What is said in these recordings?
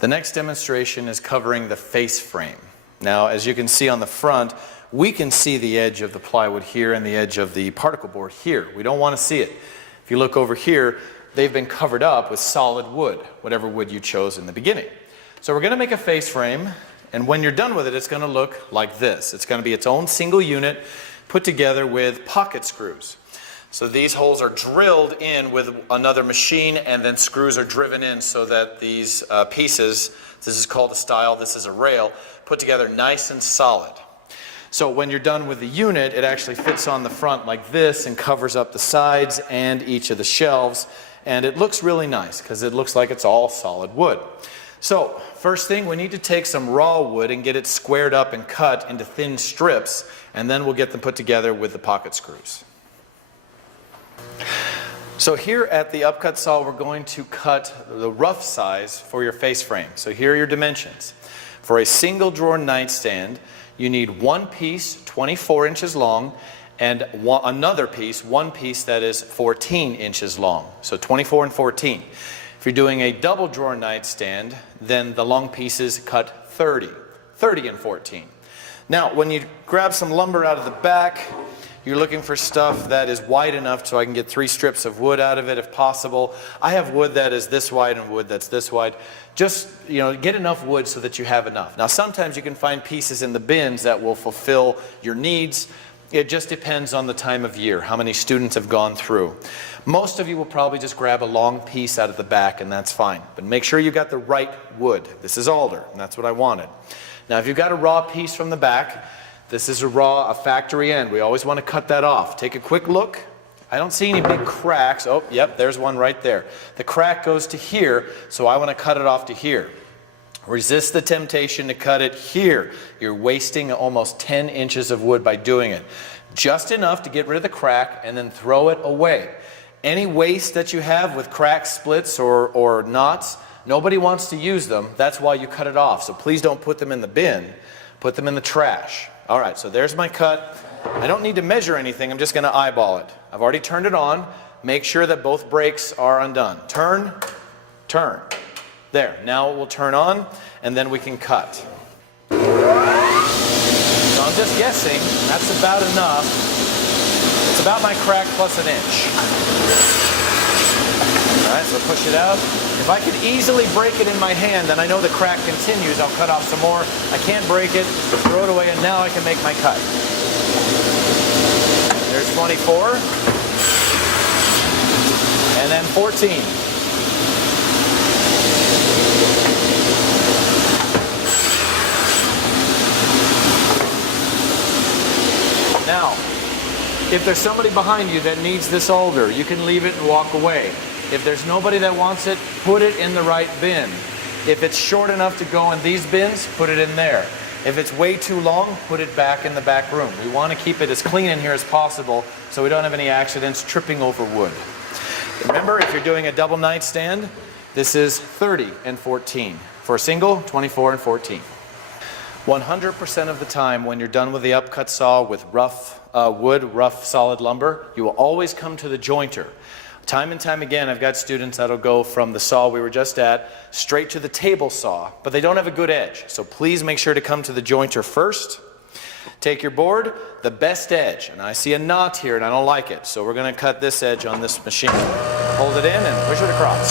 The next demonstration is covering the face frame. Now, as you can see on the front, we can see the edge of the plywood here and the edge of the particle board here. We don't want to see it. If you look over here, they've been covered up with solid wood, whatever wood you chose in the beginning. So we're going to make a face frame, and when you're done with it, it's going to look like this. It's going to be its own single unit put together with pocket screws. So these holes are drilled in with another machine, and then screws are driven in so that these pieces, this is called a stile, this is a rail, put together nice and solid. So when you're done with the unit, it actually fits on the front like this and covers up the sides and each of the shelves, and it looks really nice because it looks like it's all solid wood. So first thing, we need to take some raw wood and get it squared up and cut into thin strips, and then we'll get them put together with the pocket screws. So here at the upcut saw, we're going to cut the rough size for your face frame. So here are your dimensions. For a single drawer nightstand, you need one piece 24 inches long and another piece, one piece that is 14 inches long. So 24 and 14. If you're doing a double drawer nightstand, then the long pieces cut 30 and 14. Now, when you grab some lumber out of the back, you're looking for stuff that is wide enough so I can get 3 strips of wood out of it if possible. I have wood that is this wide and wood that's this wide. Just, get enough wood so that you have enough. Now, sometimes you can find pieces in the bins that will fulfill your needs. It just depends on the time of year, how many students have gone through. Most of you will probably just grab a long piece out of the back, and that's fine. But make sure you got the right wood. This is alder, and that's what I wanted. Now, if you've got a raw piece from the back, this is a factory end. We always want to cut that off. Take a quick look. I don't see any big cracks. Oh, yep, there's one right there. The crack goes to here, so I want to cut it off to here. Resist the temptation to cut it here. You're wasting almost 10 inches of wood by doing it. Just enough to get rid of the crack and then throw it away. Any waste that you have with crack splits or knots, nobody wants to use them. That's why you cut it off. So please don't put them in the bin. Put them in the trash. All right, so there's my cut. I don't need to measure anything. I'm just going to eyeball it. I've already turned it on. Make sure that both brakes are undone. Turn, turn. There. Now it will turn on, and then we can cut. So I'm just guessing. That's about enough. It's about my crack plus an inch. All right, so push it out. If I could easily break it in my hand, then I know the crack continues. I'll cut off some more. I can't break it, throw it away, and now I can make my cut. There's 24. And then 14. Now, if there's somebody behind you that needs this alder, you can leave it and walk away. If there's nobody that wants it, put it in the right bin. If it's short enough to go in these bins, put it in there. If it's way too long, put it back in the back room. We want to keep it as clean in here as possible so we don't have any accidents tripping over wood. Remember, if you're doing a double nightstand, this is 30 and 14. For a single, 24 and 14. 100% of the time when you're done with the upcut saw with rough wood, rough solid lumber, you will always come to the jointer. Time and time again, I've got students that'll go from the saw we were just at straight to the table saw, but they don't have a good edge. So please make sure to come to the jointer first. Take your board, the best edge, and I see a knot here and I don't like it, so we're going to cut this edge on this machine. Hold it in and push it across.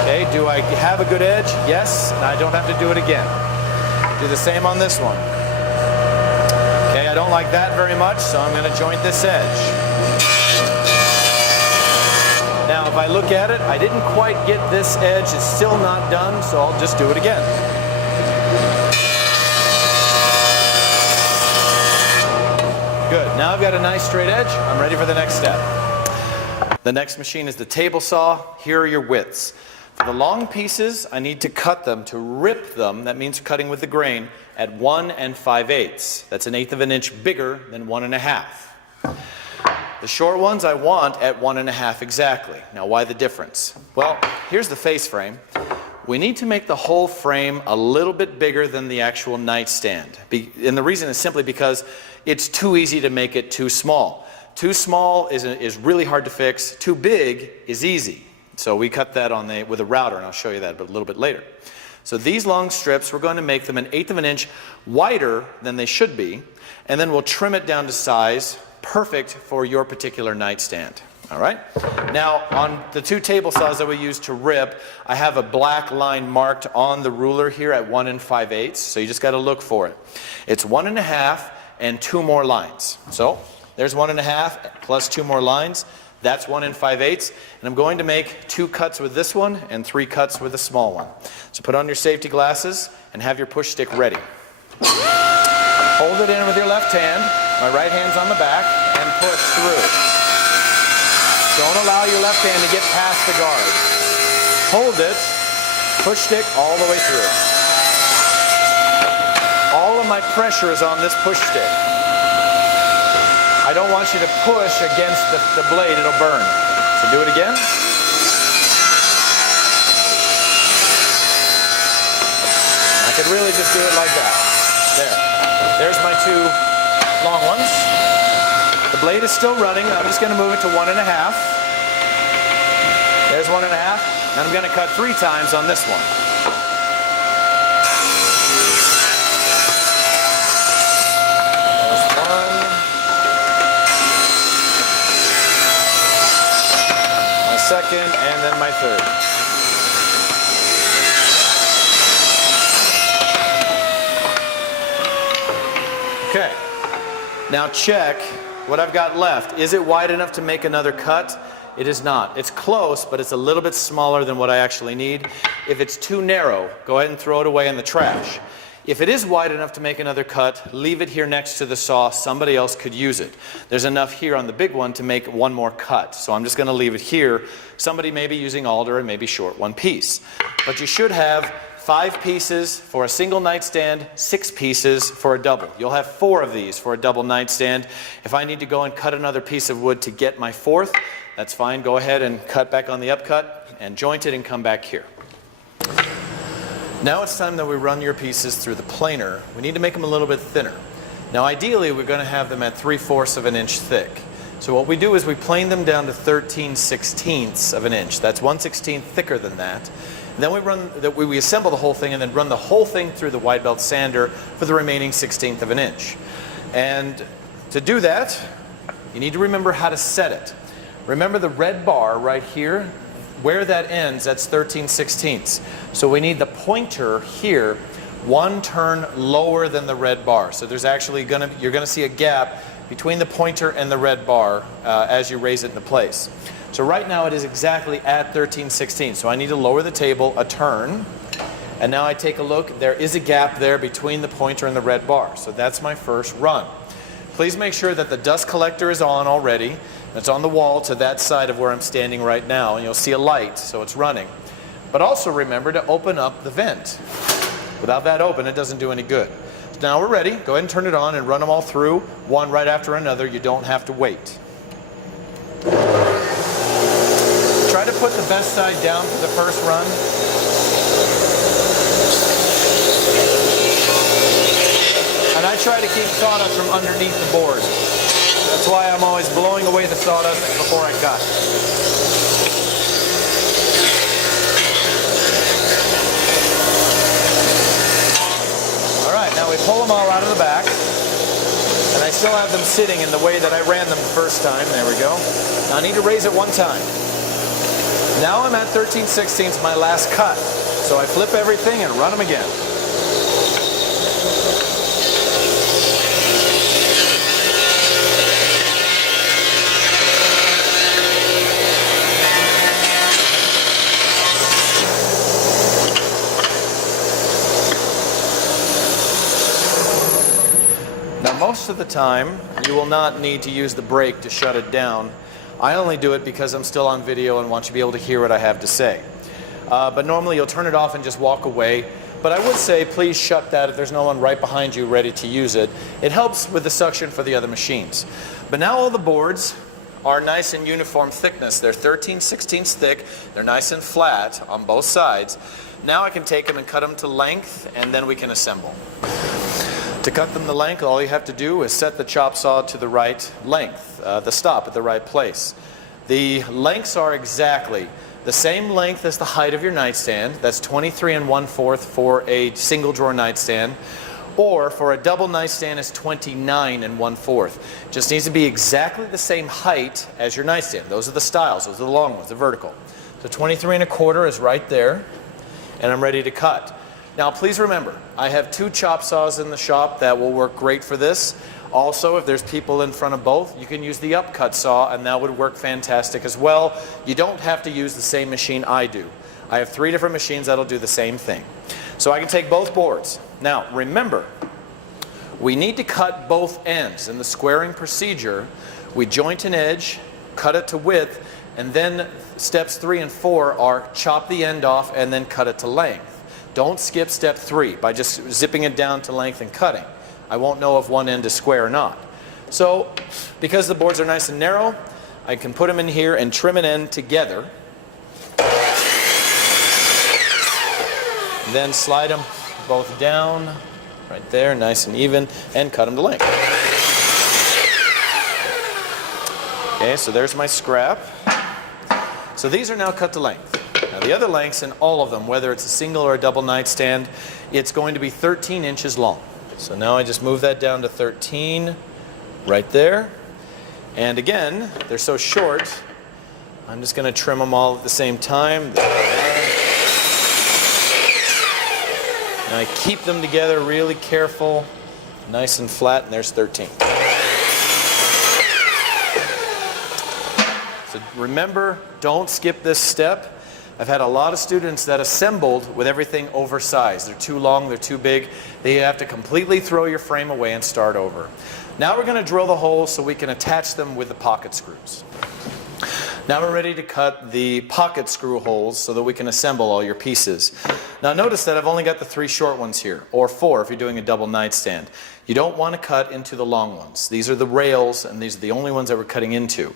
Okay, do I have a good edge? Yes, and I don't have to do it again. Do the same on this one. Okay, I don't like that very much, so I'm going to joint this edge. Now, if I look at it, I didn't quite get this edge. It's still not done, so I'll just do it again. Good. Now I've got a nice straight edge. I'm ready for the next step. The next machine is the table saw. Here are your widths. For the long pieces, I need to cut them to rip them. That means cutting with the grain at 1 5/8. That's 1/8 of an inch bigger than 1 1/2. The short ones I want at 1 1/2 exactly. Now, why the difference? Well, here's the face frame. We need to make the whole frame a little bit bigger than the actual nightstand. And the reason is simply because it's too easy to make it too small. Too small is really hard to fix. Too big is easy. So we cut that with a router, and I'll show you that a little bit later. So these long strips, we're going to make them 1/8 of an inch wider than they should be, and then we'll trim it down to size, perfect for your particular nightstand. All right? Now, on the 2 table saws that we use to rip, I have a black line marked on the ruler here at 1 5/8, so you just got to look for it. It's 1 1/2 and 2 more lines. So there's 1 1/2 plus 2 more lines. That's 1 5/8, and I'm going to make 2 cuts with this one and 3 cuts with a small one. So put on your safety glasses and have your push stick ready. Hold it in with your left hand, my right hand's on the back, and push through. Don't allow your left hand to get past the guard. Hold it, push stick all the way through. All of my pressure is on this push stick. I don't want you to push against the blade, it'll burn. So do it again. I could really just do it like that. There. There's my 2 long ones. The blade is still running. I'm just going to move it to 1 1/2. There's 1 1/2. And I'm going to cut 3 times on this one. Second, and then my third. Okay, now check what I've got left. Is it wide enough to make another cut? It is not. It's close, but it's a little bit smaller than what I actually need. If it's too narrow, go ahead and throw it away in the trash. If it is wide enough to make another cut, leave it here next to the saw. Somebody else could use it. There's enough here on the big one to make 1 more cut. So I'm just going to leave it here. Somebody may be using alder and maybe short 1 piece. But you should have 5 pieces for a single nightstand, 6 pieces for a double. You'll have 4 of these for a double nightstand. If I need to go and cut another piece of wood to get my 4th, that's fine. Go ahead and cut back on the upcut and joint it and come back here. Now it's time that we run your pieces through the planer. We need to make them a little bit thinner. Now ideally we're going to have them at 3/4 of an inch thick. So what we do is we plane them down to 13/16 of an inch. That's 1/16 thicker than that. And then we assemble the whole thing and then run the whole thing through the wide belt sander for the remaining 1/16 of an inch. And to do that, you need to remember how to set it. Remember the red bar right here? Where that ends, that's 13/16. So we need the pointer here 1 turn lower than the red bar. So there's actually you're gonna see a gap between the pointer and the red bar as you raise it into place. So right now it is exactly at 13/16. So I need to lower the table a turn. And now I take a look, there is a gap there between the pointer and the red bar. So that's my first run. Please make sure that the dust collector is on already. It's on the wall to that side of where I'm standing right now, and you'll see a light, so it's running. But also remember to open up the vent. Without that open, it doesn't do any good. So now we're ready. Go ahead and turn it on and run them all through, one right after another. You don't have to wait. Try to put the best side down for the first run. And I try to keep sawdust from underneath the board. That's why I'm always blowing away the sawdust before I cut. All right, now we pull them all out of the back. And I still have them sitting in the way that I ran them the first time. There we go. Now I need to raise it 1 time. Now I'm at 13/16, my last cut. So I flip everything and run them again. Most of the time, you will not need to use the brake to shut it down. I only do it because I'm still on video and want you to be able to hear what I have to say. But normally you'll turn it off and just walk away. But I would say please shut that if there's no one right behind you ready to use it. It helps with the suction for the other machines. But now all the boards are nice and uniform thickness. They're 13/16 thick. They're nice and flat on both sides. Now I can take them and cut them to length, and then we can assemble. To cut them to length, all you have to do is set the chop saw to the right length, the stop at the right place. The lengths are exactly the same length as the height of your nightstand. That's 23 1/4 for a single drawer nightstand. Or for a double nightstand is 29 1/4. Just needs to be exactly the same height as your nightstand. Those are the styles, those are the long ones, the vertical. So 23 1/4 is right there, and I'm ready to cut. Now please remember, I have 2 chop saws in the shop that will work great for this. Also, if there's people in front of both, you can use the upcut saw, and that would work fantastic as well. You don't have to use the same machine I do. I have 3 different machines that'll do the same thing. So I can take both boards. Now remember, we need to cut both ends. In the squaring procedure, we joint an edge, cut it to width, and then steps 3 and 4 are chop the end off and then cut it to length. Don't skip step 3 by just zipping it down to length and cutting. I won't know if one end is square or not. So because the boards are nice and narrow, I can put them in here and trim an end together. Then slide them both down, right there, nice and even, and cut them to length. Okay, so there's my scrap. So these are now cut to length. Now the other lengths in all of them, whether it's a single or a double nightstand, it's going to be 13 inches long. So now I just move that down to 13, right there. And again, they're so short, I'm just going to trim them all at the same time. And I keep them together really careful, nice and flat, and there's 13. So remember, don't skip this step. I've had a lot of students that assembled with everything oversized. They're too long, they're too big. They have to completely throw your frame away and start over. Now we're going to drill the holes so we can attach them with the pocket screws. Now we're ready to cut the pocket screw holes so that we can assemble all your pieces. Now notice that I've only got the 3 short ones here, or 4 if you're doing a double nightstand. You don't want to cut into the long ones. These are the rails, and these are the only ones that we're cutting into.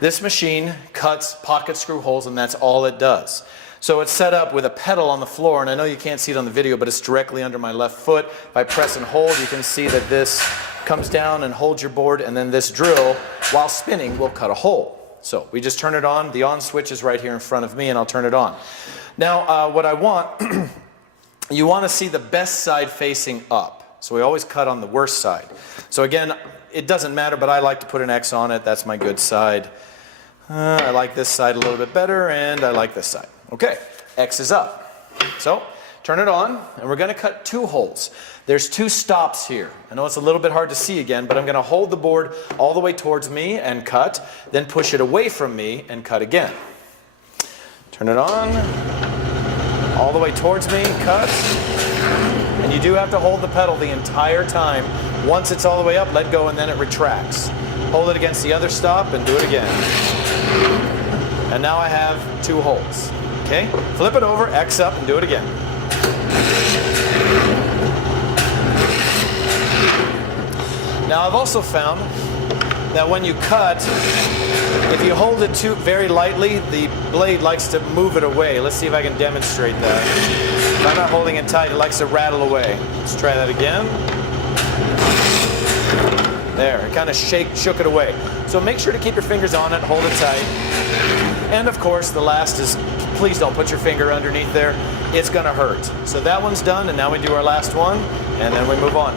This machine cuts pocket screw holes, and that's all it does. So it's set up with a pedal on the floor, and I know you can't see it on the video, but it's directly under my left foot. If I press and hold, you can see that this comes down and holds your board, and then this drill, while spinning, will cut a hole. So we just turn it on. The on switch is right here in front of me, and I'll turn it on. Now what I want, you want to see the best side facing up. So we always cut on the worst side. So again, it doesn't matter, but I like to put an X on it. That's my good side. I like this side a little bit better, and I like this side. Okay, X is up. So turn it on, and we're going to cut 2 holes. There's 2 stops here. I know it's a little bit hard to see again, but I'm going to hold the board all the way towards me and cut, then push it away from me and cut again. Turn it on, all the way towards me, cut. And you do have to hold the pedal the entire time. Once it's all the way up, let go, and then it retracts. Hold it against the other stop and do it again. And now I have 2 holes. Okay, flip it over, X up, and do it again. Now I've also found that when you cut, if you hold it very lightly, the blade likes to move it away. Let's see if I can demonstrate that. If I'm not holding it tight, it likes to rattle away. Let's try that again. There, it kind of shook it away. So make sure to keep your fingers on it, hold it tight. And of course, the last is, please don't put your finger underneath there. It's going to hurt. So that one's done, and now we do our last one, and then we move on.